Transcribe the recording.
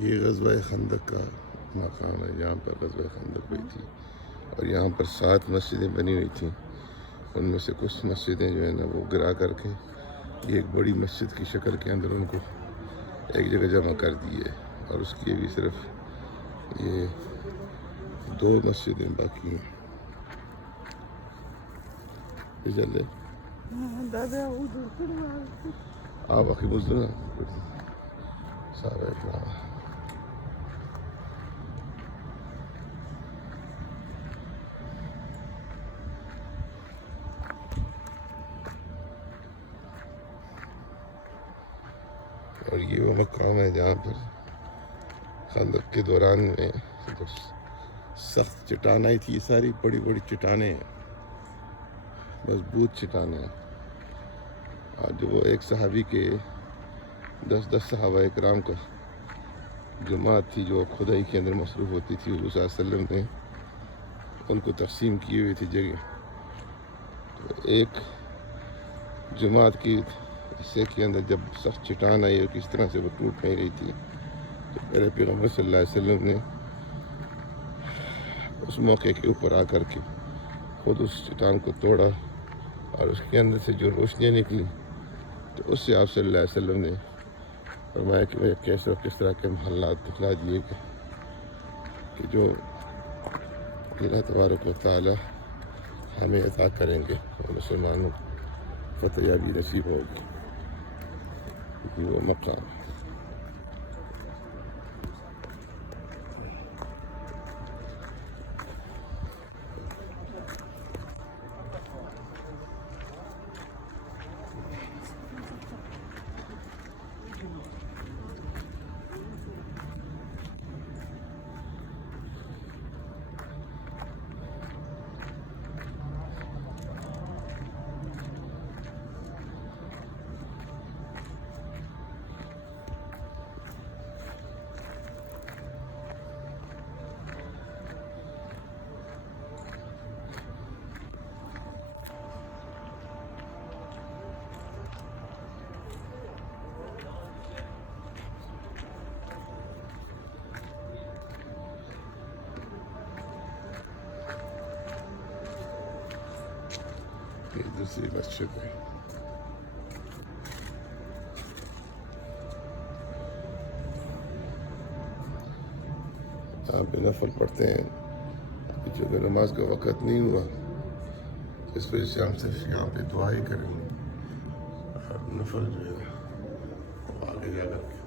ये ग़ज़वा खंदक का मकाम है, यहाँ पर ग़ज़वा खंदक हुई थी और यहाँ पर 7 मस्जिदें बनी हुई थी। उनमें से कुछ मस्जिदें जो है ना वो गिरा करके ये एक बड़ी मस्जिद की शक्ल के अंदर उनको एक जगह जमा कर दिए और उसकी भी सिर्फ ये 2 मस्जिदें बाकी हैं। चले आप आखिर बुझना सारा और ये वो मकाम है जहाँ पर खंदक के दौरान में सख्त चट्टान आई थी। ये सारी बड़ी बड़ी चट्टानें हैं, मजबूत चट्टानें हैं। और जो वो एक सहाबी के 10 सहाबा इकराम का जमात थी जो खुदाई के अंदर मसरूफ़ होती थी, हुज़ूर सल्लल्लाहु अलैहि वसल्लम ने उनको तकसीम की हुई थी जगह। तो एक जमात की हिस्से के अंदर जब सख्त चट्टान आई और किस तरह से वो टूट नहीं रही थी, तो मेरे पैगम्बर सल्लल्लाहु अलैहि वसल्लम ने उस मौके के ऊपर आकर के खुद उस चट्टान को तोड़ा और उसके अंदर से जो रोशनियाँ निकली तो उससे आप सल्लल्लाहु अलैहि वसल्लम ने फरमाया कि मुझे कैसे और किस तरह के हालात दिखला दिए कि जो अल्लाह तबारक व तआला हमें अता करेंगे और मुसलमानों को फतह नसीब होगी। वो मकाम ये दूसरी मस्जिद है। यहाँ पे नफल पढ़ते हैं, जो नमाज का वक़्त नहीं हुआ इस वजह से हम सिर्फ यहाँ पे दुआ ही करेंगे। नफल जो है आगे जाकर